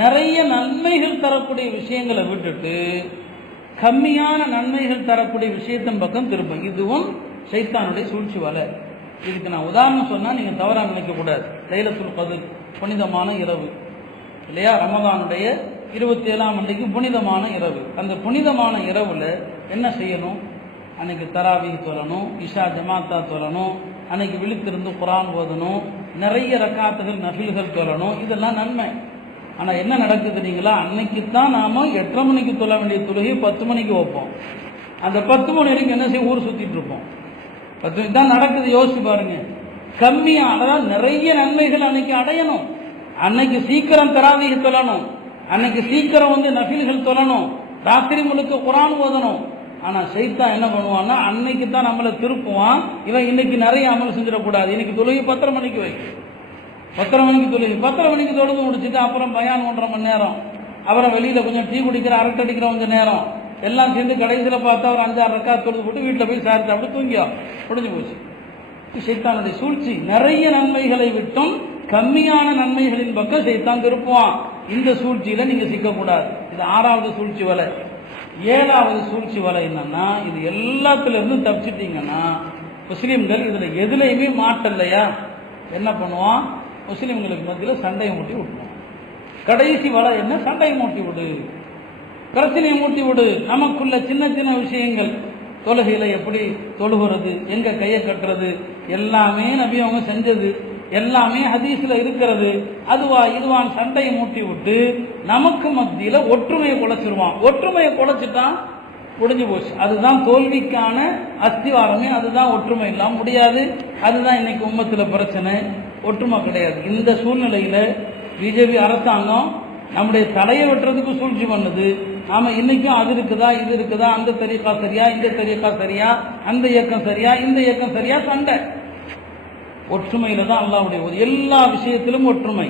நிறைய நன்மைகள் தரக்கூடிய விஷயங்களை விட்டுட்டு கம்மியான நன்மைகள் தரக்கூடிய விஷயத்தின் பக்கம் திரும்ப. இதுவும் ஷைத்தானுடைய சூழ்ச்சி வலை. இதுக்கு நான் உதாரணம் சொன்னா நீங்க தவறா நினைக்க கூடாது. லைலத்துல் கத்ர் புனிதமான இரவு இல்லையா, ரமதானுடைய 27ஆம் அன்றைக்கு புனிதமான இரவு. அந்த புனிதமான இரவுல என்ன செய்யணும்? அன்னைக்கு தராவி சொல்லணும், இஷா ஜமாத்தா சொல்லணும், அன்னைக்கு விழித்திருந்து குரான் ஓதணும், நிறைய ரக்காத்துகள் நஃபில்கள் சொல்லணும். இதெல்லாம் நன்மை. ஆனா என்ன நடக்குது தெரியுங்களா? அன்னைக்கு தான் நாம 8:30 மணிக்கு சொல்ல வேண்டிய தொழுகை 10 மணிக்கு வைப்போம். அந்த 10 மணி வரைக்கும் என்ன செய்ய, ஊர் சுத்திட்டு இருப்போம். 10 மணிக்கு தான் நடக்குது. யோசிச்சு பாருங்க. கம்மியா, அதாவது நிறைய நன்மைகள் அன்னைக்கு அடையணும். அன்னைக்கு சீக்கிரம் தராவீஹ் சொல்லணும், அன்னைக்கு சீக்கிரம் வந்து நஃபில்கள் சொல்லணும், ராத்திரி முழுக்க குரான் ஓதணும். ஆனா ஷைத்தான் என்ன பண்ணுவான்னா, அன்னைக்கு தான் நம்மளை திருப்புவான். இவன் இன்னைக்கு நிறைய அமல் செஞ்சிடக்கூடாது, இன்னைக்கு தொழுகை 10:30 மணிக்கு வை, 10:30 மணிக்கு தொழுகை, 10:30 மணிக்கு தொழுது முடிச்சுட்டு அப்புறம் பயான் 1.5 மணி நேரம், அப்புறம் வெளியில கொஞ்சம் டீ குடிக்கிற அரட்டை அடிக்கிற கொஞ்சம் நேரம், எல்லாம் சேர்ந்து கடைசியில் பார்த்தா ஒரு 5-6 ரக்காத் தொழுது போட்டு வீட்டில் போய் சார் சாப்பிட்டு தூங்கியா முடிஞ்சு போச்சு. ஷைத்தானுடைய சூழ்ச்சி. நிறைய நன்மைகளை விட்டும் கம்மியான நன்மைகளின் பக்கம் ஷைத்தான் திருப்புவான். இந்த சூழ்ச்சியில நீங்க சிக்கக்கூடாது. இது 6வது சூழ்ச்சி வலை. 7வது சூழ்ச்சி வலை என்னன்னா, இது எல்லாத்துல இருந்து தப்பிச்சிட்டீங்கன்னா, முஸ்லிம்கள் இதுல எதுலையுமே மாட்டலையா, என்ன பண்ணுவான்? முஸ்லிம்களுக்கு மத்தியில் சண்டையை மூட்டி விட்டுருவான். கடைசி வலை என்ன? சண்டையை மூட்டி விடு, பிரச்சனையை மூட்டி விடு. நமக்குள்ள சின்ன சின்ன விஷயங்கள், தொழுகையில எப்படி தொழுகிறது, எங்க கையை கட்டுறது, எல்லாமே நபி அவங்க செஞ்சது, எல்லாமே ஹதீஸ்ல இருக்கிறது, அதுவா இதுவான் சண்டையை மூட்டி விட்டு நமக்கு மத்தியில ஒற்றுமையை குலைச்சிருவான். ஒற்றுமையை குலைச்சிட்டான், முடிஞ்சு போச்சு. அதுதான் தோல்விக்கான அஸ்திவாரமே, அதுதான். ஒற்றுமை இல்லாம முடியாது. அதுதான் இன்னைக்கு உம்மத்துல பிரச்சனை, ஒற்றுமை கிடையாது. இந்த சூழ்நிலையில பிஜேபி அரசாங்கம் நம்முடைய தலையை வெட்டுறதுக்கு சூழ்ச்சி பண்ணுது. நாம இன்னைக்கும் அது இருக்குதா இது இருக்குதா, அந்த தரீக்கா சரியா இந்த தரீக்கா சரியா, அந்த இயக்கம் சரியா இந்த இயக்கம் சரியா, சண்டை. ஒற்றுமையில தான் அல்லாஹ்வுடைய எல்லா விஷயத்திலும் ஒற்றுமை.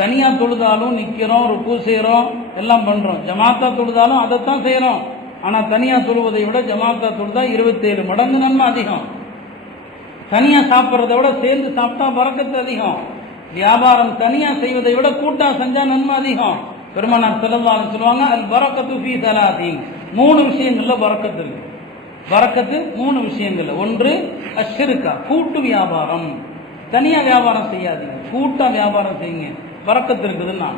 தனியா தொழுதாலும் நிக்கிறோம், ருக்கு செய்யறோம், எல்லாம் பண்றோம். ஜமாத்தா தொழுதாலும் அதைத்தான் செய்யறோம். ஆனா தனியா தொழுவதை விட ஜமாத்தா தொழுதா 27 மடங்கு நன்மை அதிகம். தனியா சாப்பிட்றதை விட சேர்ந்து சாப்பிட்டா பரக்கத்து அதிகம். வியாபாரம் தனியா செய்வதை விட கூட்டா செஞ்சா நன்மை அதிகம். பெருமானார் ஸல்லல்லாஹு அலைஹி சொல்லுவாங்க, அல் பரக்கத்து ஃபீ ஸலாத்தி, 3 விஷயங்கள்ல பரக்கத்து இருக்கு. பரக்கத்து 3 விஷயங்கள்ல. ஒன்று அஷ்ஷிர்கா, கூட்டு வியாபாரம். தனியா வியாபாரம் செய்யாதீங்க, கூட்டா வியாபாரம் செய்யுங்க, பரக்கத்து இருக்குதுன்னா.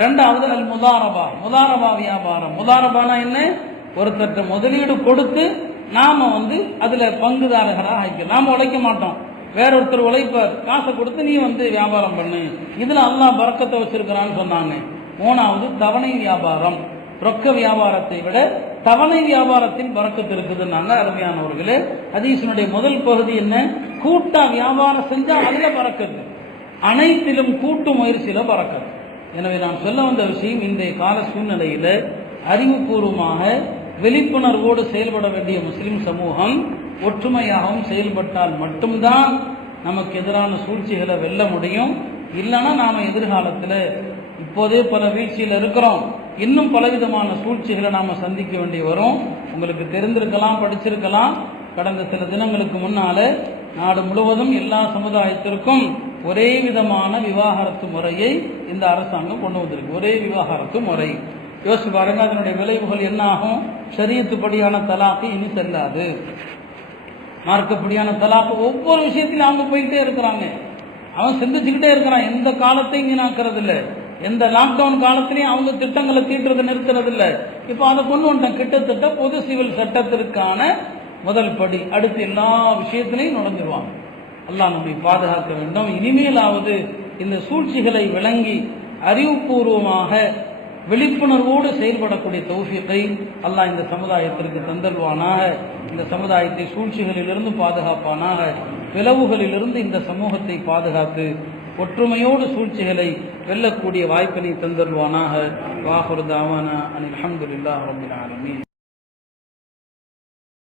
2வது அல் முதாரபா, முதாரபா வியாபாரம். முதாரபானா என்ன? ஒருத்தட்ட முதலீடு கொடுத்து நாம வந்து அதுல பங்குதாரர்களாக ஆகிக்க. நாம உழைக்க மாட்டோம், வேறொருத்தர் உழைப்பார், காசை கொடுத்து நீ வந்து வியாபாரம் பண்ணு. இதுல அல்லாஹ் பரக்கத்தை வச்சிருக்கிறான்னு சொன்னாங்க. 3வது தவணை வியாபாரம். ரொக்க வியாபாரத்தை விட தவணை வியாபாரத்தில் பரக்கத்து இருக்குதுன்னாங்க. அருமையானவர்களே, ஹதீஸினுடைய முதல் பகுதி என்ன? கூட்டா வியாபாரம் செஞ்சா அதுல பரக்கத்து, அனைத்திலும் கூட்டு முயற்சியில பரக்கத்து. எனவே நான் சொல்ல வந்த விஷயம், இன்றைய கால சூழ்நிலையில அறிவுபூர்வமாக விழிப்புணர்வோடு செயல்பட வேண்டிய முஸ்லிம் சமூகம் ஒற்றுமையாகவும் செயல்பட்டால் மட்டும்தான் நமக்கு எதிரான சூழ்ச்சிகளை வெல்ல முடியும். இல்லைன்னா நாம எதிர்காலத்தில் இப்போதே பல வீழ்ச்சியில் இருக்கிறோம், இன்னும் பலவிதமான சூழ்ச்சிகளை நாம சந்திக்க வேண்டி வரும். உங்களுக்கு தெரிந்திருக்கலாம், படிச்சிருக்கலாம். கடந்த சில தினங்களுக்கு முன்னால நாடு முழுவதும் எல்லா சமுதாயத்திற்கும் ஒரே விதமான விவாகரத்து முறையை இந்த அரசாங்கம் கொண்டு வந்திருக்கு. ஒரே விவாகரத்து முறை. யோசிச்சு பாருங்க, அதனுடைய விளைவுகள் என்ன ஆகும்? ஷரியத்துப்படியான தலாக்கு இனி செல்லாது. மார்க்கப்படியான தலாக்கு ஒவ்வொரு விஷயத்திலும் அவங்க போயிட்டே இருக்கிறாங்க, அவன் சிந்திச்சுக்கிட்டே இருக்கிறான். எந்த காலத்தையும் வீணாக்குறது இல்லை, எந்த லாக்டவுன் காலத்திலையும் அவங்க திட்டங்களை தீட்டுறதை நிறுத்துறது இல்லை. இப்போ அதை கொண்டு வந்துட்டான். கிட்டத்தட்ட பொது சிவில் சட்டத்திற்கான முதல் படி. அடுத்து எல்லா விஷயத்திலையும் நுழைஞ்சிருவாங்க. அல்லாஹ் நம்மை பாதுகாக்க வேண்டும். இனிமேலாவது இந்த சூழ்ச்சிகளை விளங்கி அறிவுபூர்வமாக விழிப்புணர்வோடு செயல்படக்கூடிய தௌஃபீக்கை அல்லாஹ் இந்த சமுதாயத்திற்கு தந்தல்வானாக. இந்த சமுதாயத்தை சூழ்ச்சிகளிலிருந்து பாதுகாப்பானாக. பிளவுகளிலிருந்து இந்த சமூகத்தை பாதுகாத்து ஒற்றுமையோடு சூழ்ச்சிகளை வெல்லக்கூடிய வாய்ப்பினை தந்தல்வானாக. வாஹிரு தாவானா அனில் ஹம்துலில்லாஹி ரப்பில் ஆலமீன்.